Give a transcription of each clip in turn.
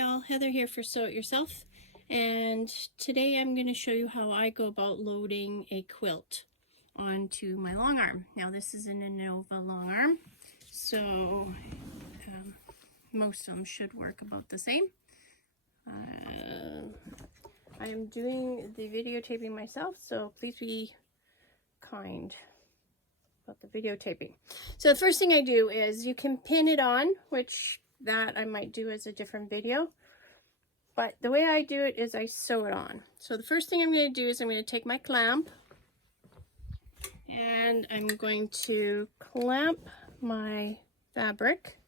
Hi all, Heather here for Sew It Yourself, and today I'm going to show you how I go about loading a quilt onto my long arm. Now this is an Innova long arm, so most of them should work about the same. I am doing the videotaping myself, so please be kind about the videotaping. So the first thing I do is you can pin it on, which that I might do as a different video, but the way I do it is I sew it on. So the first thing I'm going to do is I'm going to take my clamp and I'm going to clamp my fabric.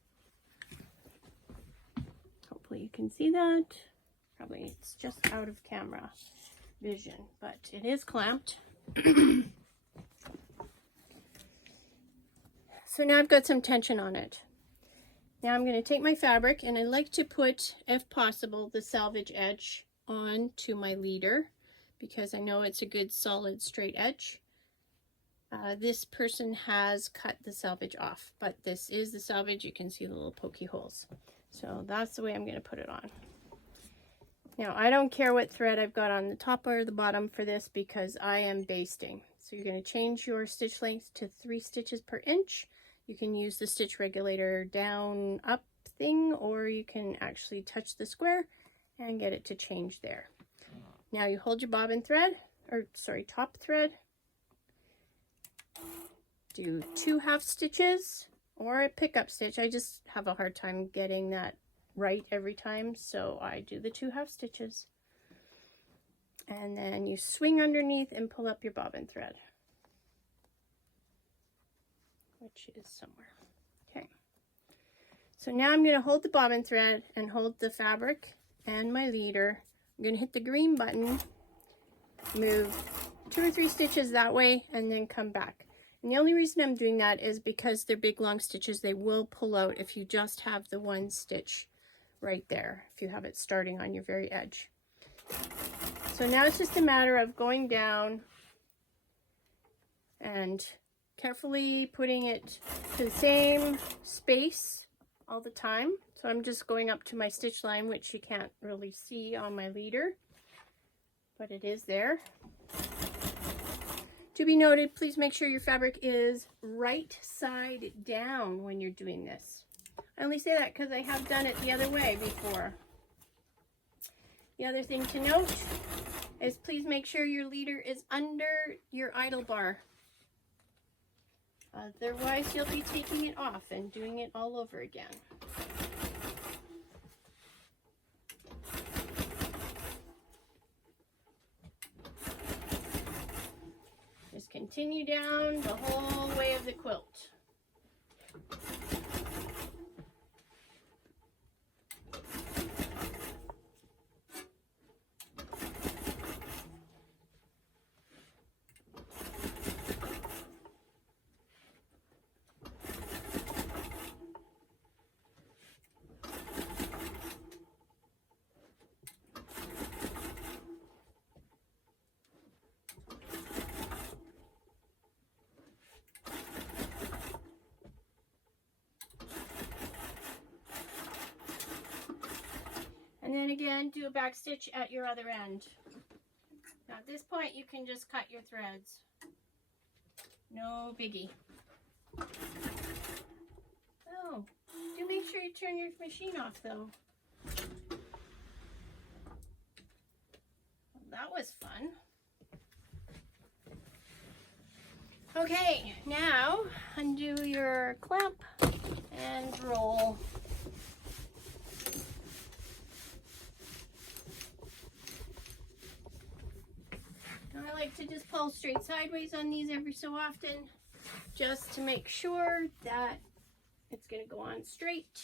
Hopefully you can see that. Probably it's just out of camera vision, but it is clamped. So now I've got some tension on it. Now I'm going to take my fabric, and I like to put, if possible, the selvage edge onto my leader because I know it's a good solid straight edge. This person has cut the selvage off, but this is the selvage. You can see the little pokey holes. So that's the way I'm going to put it on. Now I don't care what thread I've got on the top or the bottom for this because I am basting. So you're going to change your stitch length to 3 stitches per inch. You can use the stitch regulator down up thing, or you can actually touch the square and get it to change there. Now you hold your bobbin thread, or sorry, top thread. Do 2 half stitches or a pickup stitch. I just have a hard time getting that right every time, so I do the 2 half stitches. And then you swing underneath and pull up your bobbin thread, which is somewhere. Okay, so now I'm going to hold the bobbin thread and hold the fabric and my leader. I'm going to hit the green button, move 2 or 3 stitches that way, and then come back. And the only reason I'm doing that is because they're big long stitches. They will pull out if you just have the 1 stitch right there, if you have it starting on your very edge. So now it's just a matter of going down and carefully putting it to the same space all the time. So I'm just going up to my stitch line, which you can't really see on my leader, but it is there. To be noted, please make sure your fabric is right side down when you're doing this. I only say that because I have done it the other way before. The other thing to note is please make sure your leader is under your idle bar. Otherwise, you'll be taking it off and doing it all over again. Just continue down the whole way of the quilt. And then again, do a back stitch at your other end. Now at this point, you can just cut your threads. No biggie. Oh, do make sure you turn your machine off though. Well, that was fun. Okay, now undo your clamp and roll. I like to just pull straight sideways on these every so often, just to make sure that it's going to go on straight.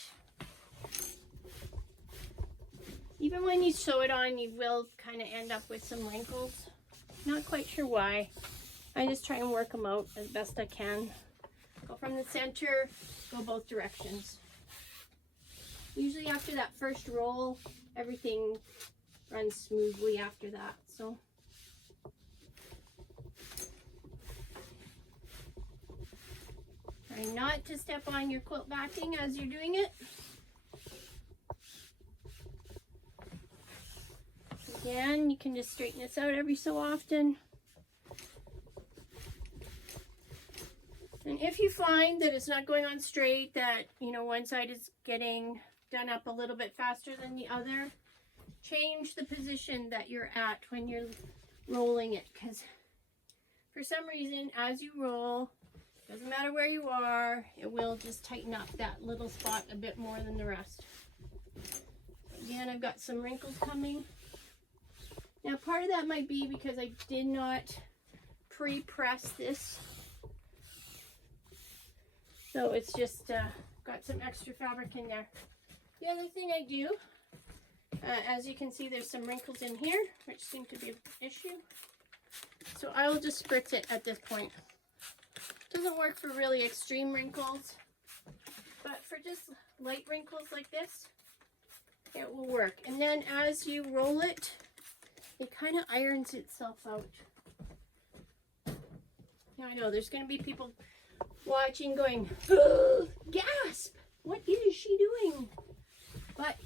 Even when you sew it on, you will kind of end up with some wrinkles. Not quite sure why. I just try and work them out as best I can. Go from the center, go both directions. Usually after that first roll, everything runs smoothly after that. So try not to step on your quilt backing as you're doing it. Again, you can just straighten this out every so often. And if you find that it's not going on straight, that, you know, one side is getting done up a little bit faster than the other, change the position that you're at when you're rolling it, because for some reason, as you roll, doesn't matter where you are, it will just tighten up that little spot a bit more than the rest. Again, I've got some wrinkles coming. Now, part of that might be because I did not pre-press this. So it's just got some extra fabric in there. The other thing I do, as you can see, there's some wrinkles in here, which seem to be an issue. So I will just spritz it at this point. Doesn't work for really extreme wrinkles, but for just light wrinkles like this, it will work. And then as you roll it, it kind of irons itself out. Now I know there's going to be people watching going, oh, gasp, what is she doing? But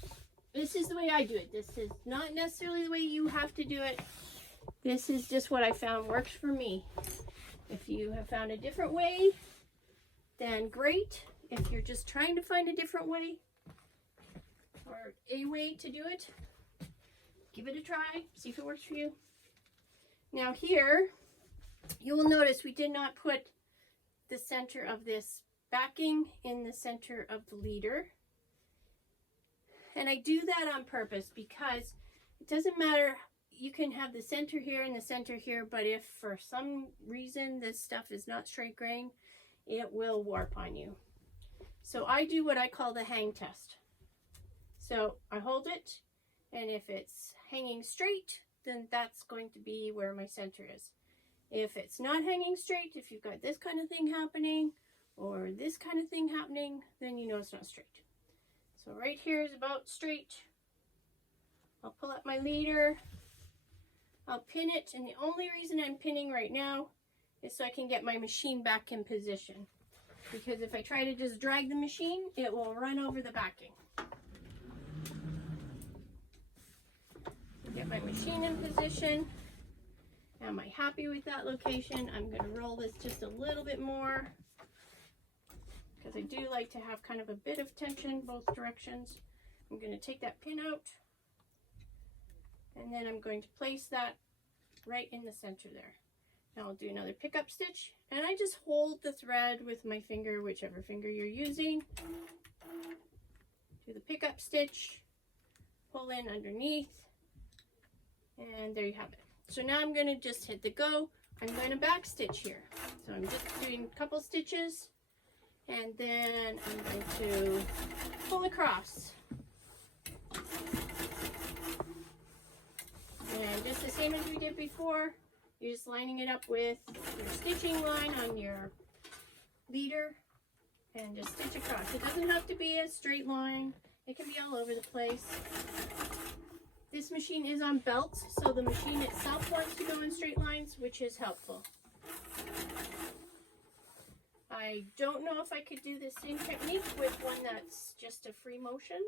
this is the way I do it. This is not necessarily the way you have to do it. This is just what I found works for me. If you have found a different way, then great. If you're just trying to find a different way or a way to do it, give it a try, see if it works for you. Now here, you will notice we did not put the center of this backing in the center of the leader. And I do that on purpose because it doesn't matter, you can have the center here and the center here, but if for some reason this stuff is not straight grain, it will warp on you. So I do what I call the hang test. So I hold it, and if it's hanging straight, then that's going to be where my center is. If it's not hanging straight, if you've got this kind of thing happening or this kind of thing happening, then you know it's not straight. So right here is about straight. I'll pull up my leader, I'll pin it, and the only reason I'm pinning right now is so I can get my machine back in position. Because if I try to just drag the machine, it will run over the backing. Get my machine in position. Am I happy with that location? I'm going to roll this just a little bit more because I do like to have kind of a bit of tension both directions. I'm going to take that pin out, and then I'm going to place that right in the center there. Now I'll do another pickup stitch, and I just hold the thread with my finger, whichever finger you're using. Do the pickup stitch, pull in underneath, and there you have it. So now I'm going to just hit the go. I'm going to back stitch here. So I'm just doing a couple stitches, and then I'm going to pull across. And just the same as we did before, you're just lining it up with your stitching line on your leader and just stitch across. It doesn't have to be a straight line. It can be all over the place. This machine is on belts, so the machine itself wants to go in straight lines, which is helpful. I don't know if I could do the same technique with one that's just a free motion.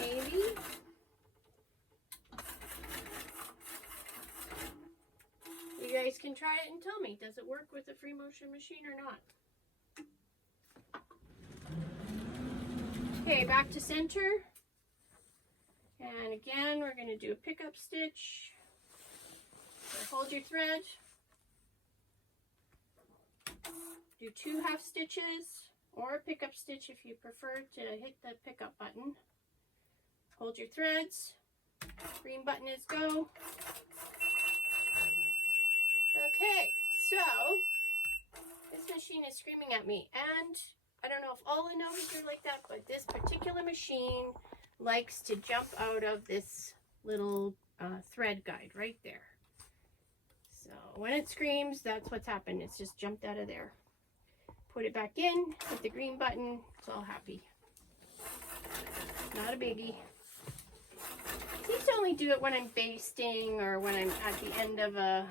Maybe. You guys can try it and tell me, does it work with a free motion machine or not? Okay, back to center. And again, we're going to do a pickup stitch. So hold your thread. Do 2 half stitches or a pickup stitch if you prefer to hit the pickup button. Hold your threads. Green button is go. Okay, so this machine is screaming at me, and I don't know if all Innovas are like that, but this particular machine likes to jump out of this little thread guide right there. So when it screams, that's what's happened. It's just jumped out of there. Put it back in, hit the green button, it's all happy. Not a biggie. I seem to only do it when I'm basting or when I'm at the end of a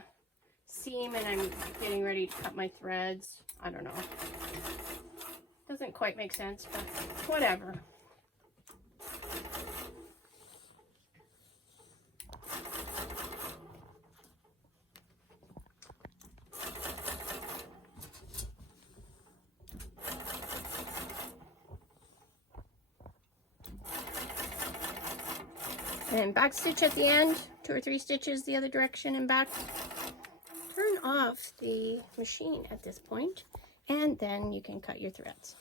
seam and I'm getting ready to cut my threads. I don't know. Doesn't quite make sense, but whatever. And then back stitch at the end, 2 or 3 stitches the other direction and back. Turn off the machine at this point, and then you can cut your threads.